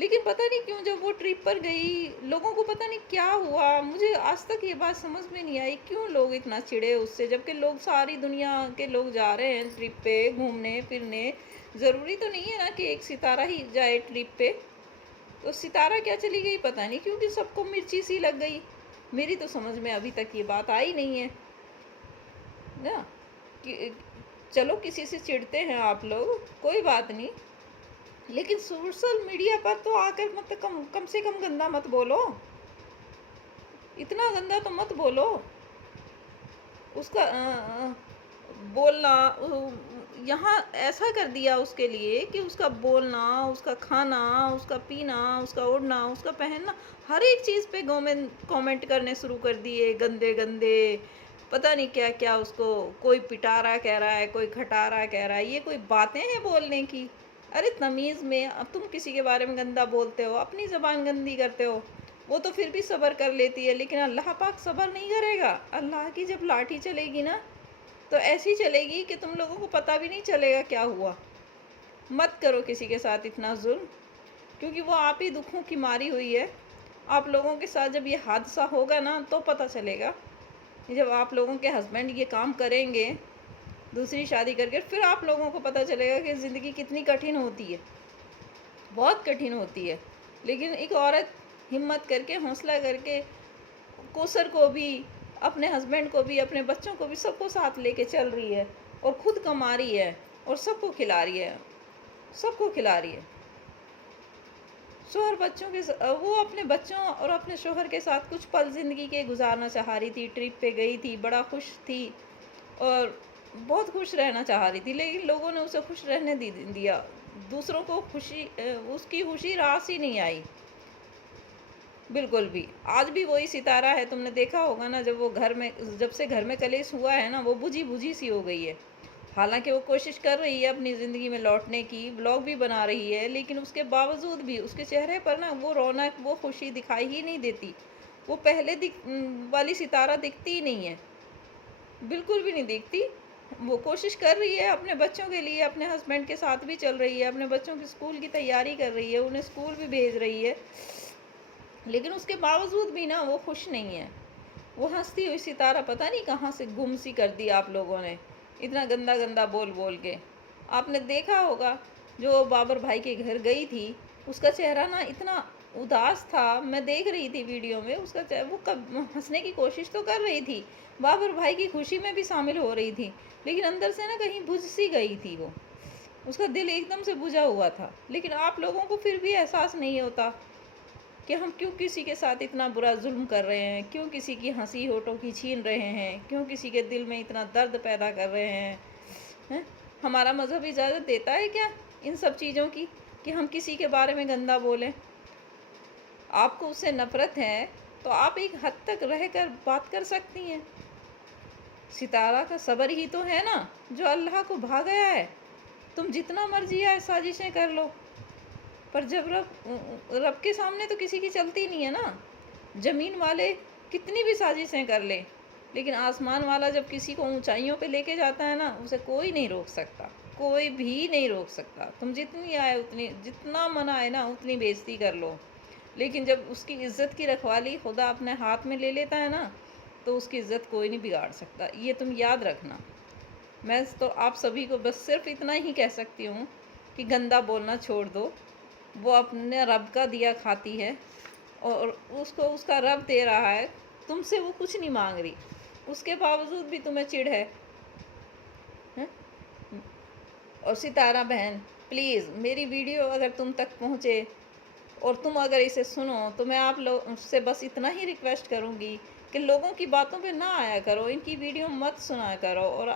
لیکن پتہ نہیں کیوں جب وہ ٹرپ پر گئی، لوگوں کو پتہ نہیں کیا ہوا، مجھے آج تک یہ بات سمجھ میں نہیں آئی کیوں لوگ اتنا چڑے اس سے، جبکہ لوگ ساری دنیا کے لوگ جا رہے ہیں ٹرپ پہ گھومنے پھرنے. ضروری تو نہیں ہے نا کہ ایک ستارہ ہی جائے ٹرپ پہ. تو ستارہ کیا چلی گئی پتہ نہیں، کیونکہ سب کو مرچی سی لگ گئی. میری تو سمجھ میں ابھی تک یہ بات آئی نہیں ہے نا. کہ چلو کسی سے چڑھتے ہیں آپ لوگ، کوئی بات نہیں، لیکن سوشل میڈیا پر تو آ کر مت کم سے کم گندا مت بولو. اتنا گندا تو مت بولو. اس کا بولنا یہاں ایسا کر دیا اس کے لیے کہ اس کا بولنا، اس کا کھانا، اس کا پینا، اس کا اڑنا، اس کا پہننا، ہر ایک چیز پہ کومنٹ کرنے شروع کر دیے، گندے گندے. پتہ نہیں کیا کیا اس کو کوئی پٹارا کہہ رہا ہے، کوئی کھٹارا کہہ رہا ہے. یہ کوئی باتیں ہیں بولنے کی؟ ارے تمیز میں اب تم کسی کے بارے میں گندا بولتے ہو، اپنی زبان گندی کرتے ہو. وہ تو پھر بھی صبر کر لیتی ہے، لیکن اللہ پاک صبر نہیں کرے گا. اللہ کی جب لاٹھی چلے گی نا تو ایسی چلے گی کہ تم لوگوں کو پتہ بھی نہیں چلے گا کیا ہوا. مت کرو کسی کے ساتھ اتنا ظلم، کیونکہ وہ آپ ہی دکھوں کی ماری ہوئی ہے. آپ لوگوں کے ساتھ جب یہ حادثہ ہوگا نا تو پتہ چلے گا. جب آپ لوگوں کے ہسبینڈ یہ کام کریں گے دوسری شادی کر کے، پھر آپ لوگوں کو پتہ چلے گا کہ زندگی کتنی کٹھن ہوتی ہے. بہت کٹھن ہوتی ہے. لیکن ایک عورت ہمت کر کے، حوصلہ کر کے، کوثر کو بھی، اپنے ہسبینڈ کو بھی، اپنے بچوں کو بھی، سب کو ساتھ لے کے چل رہی ہے، اور خود کما رہی ہے، اور سب کو کھلا رہی ہے. سب کو کھلا رہی ہے. شوہر بچوں کے وہ اپنے بچوں اور اپنے شوہر کے ساتھ کچھ پل زندگی کے گزارنا چاہ رہی تھی. ٹرپ پہ گئی تھی، بڑا خوش تھی اور بہت خوش رہنا چاہ رہی تھی، لیکن لوگوں نے اسے خوش رہنے دیا. دوسروں کو خوشی، اس کی خوشی راس ہی نہیں آئی بالکل بھی. آج بھی وہی ستارہ ہے. تم نے دیکھا ہوگا نا، جب سے گھر میں کلیش ہوا ہے نا، وہ بجھی بجھی سی ہو گئی ہے. حالانکہ وہ کوشش کر رہی ہے اپنی زندگی میں لوٹنے کی، بلاگ بھی بنا رہی ہے، لیکن اس کے باوجود بھی اس کے چہرے پر نا وہ رونق، وہ خوشی دکھائی ہی نہیں دیتی. وہ پہلے والی ستارہ دکھتی ہی نہیں ہے، بالکل بھی نہیں دکھتی. وہ کوشش کر رہی ہے اپنے بچوں کے لیے، اپنے ہسبینڈ کے ساتھ بھی چل رہی ہے، اپنے بچوں کی اسکول کی تیاری کر رہی ہے، انہیں اسکول بھی بھیج رہی ہے، لیکن اس کے باوجود بھی نا وہ خوش نہیں ہے. وہ ہنستی ہوئی ستارہ پتہ نہیں کہاں سے گم سی کر دی آپ لوگوں نے، اتنا گندا گندا بول بول کے. آپ نے دیکھا ہوگا جو بابر بھائی کے گھر گئی تھی، اس کا چہرہ نا اتنا اداس تھا. میں دیکھ رہی تھی ویڈیو میں، اس کا وہ ہنسنے کی کوشش تو کر رہی تھی، بابر بھائی کی خوشی میں بھی شامل ہو رہی تھی، لیکن اندر سے نا کہیں بجھ سی گئی تھی. وہ اس کا دل ایک دم سے بجھا ہوا تھا. لیکن آپ لوگوں کو پھر بھی احساس نہیں ہوتا کہ ہم کیوں کسی کے ساتھ اتنا برا ظلم کر رہے ہیں، کیوں کسی کی ہنسی ہونٹوں کی چھین رہے ہیں، کیوں کسی کے دل میں اتنا درد پیدا کر رہے ہیں. ہمارا مذہب اجازت دیتا ہے کیا ان سب چیزوں کی، کہ ہم کسی کے بارے میں گندا بولیں؟ آپ کو اس سے نفرت ہے تو آپ ایک حد تک رہ کر بات کر سکتی ہیں. ستارہ کا صبر ہی تو ہے نا جو اللہ کو بھا گیا ہے. تم جتنا مرضی ہے سازشیں کر لو، پر جب رب کے سامنے تو کسی کی چلتی نہیں ہے نا. زمین والے کتنی بھی سازشیں کر لے، لیکن آسمان والا جب کسی کو اونچائیوں پہ لے کے جاتا ہے نا، اسے کوئی نہیں روک سکتا، کوئی بھی نہیں روک سکتا. تم جتنی آئے اتنی، جتنا من آئے نا اتنی بےزتی کر لو، لیکن جب اس کی عزت کی رکھوالی خدا اپنے ہاتھ میں لے لیتا ہے نا، تو اس کی عزت کوئی نہیں بگاڑ سکتا. یہ تم یاد رکھنا. میں تو آپ سبھی کو بس صرف اتنا ہی کہہ سکتی ہوں کہ گندا بولنا چھوڑ دو. وہ اپنے رب کا دیا کھاتی ہے، اور اس کو اس کا رب دے رہا ہے. تم سے وہ کچھ نہیں مانگ رہی، اس کے باوجود بھی تمہیں چڑ ہے. اور ستارہ بہن، پلیز میری ویڈیو اگر تم تک پہنچے اور تم اگر اسے سنو تو میں آپ لوگ سے بس اتنا ہی ریکویسٹ کروں گی کہ لوگوں کی باتوں پہ نہ آیا کرو، ان کی ویڈیو مت سنا کرو. اور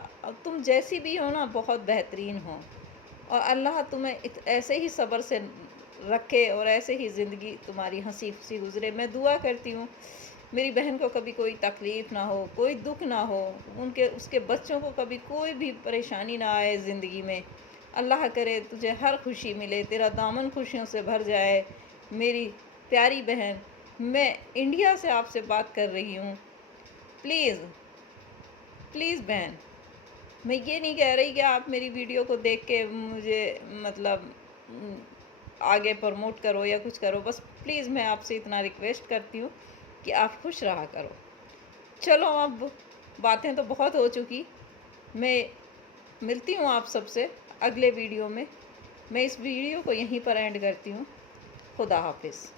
تم جیسی بھی ہو نا بہت بہترین ہو، اور اللہ تمہیں ایسے ہی صبر سے رکھے اور ایسے ہی زندگی تمہاری ہنسی خوشی گزرے. میں دعا کرتی ہوں میری بہن کو کبھی کوئی تکلیف نہ ہو، کوئی دکھ نہ ہو، اس کے بچوں کو کبھی کوئی بھی پریشانی نہ آئے زندگی میں. اللہ کرے تجھے ہر خوشی ملے، تیرا دامن خوشیوں سے بھر جائے. میری پیاری بہن، میں انڈیا سے آپ سے بات کر رہی ہوں. پلیز پلیز بہن، میں یہ نہیں کہہ رہی کہ آپ میری ویڈیو کو دیکھ کے مجھے آگے پروموٹ کرو یا کچھ کرو، بس پلیز میں آپ سے اتنا ریکویسٹ کرتی ہوں کہ آپ خوش رہا کرو۔ چلو اب باتیں تو بہت ہو چکی، میں ملتی ہوں آپ سب سے اگلے ویڈیو میں۔ میں اس ویڈیو کو یہیں پر اینڈ کرتی ہوں۔ خدا حافظ۔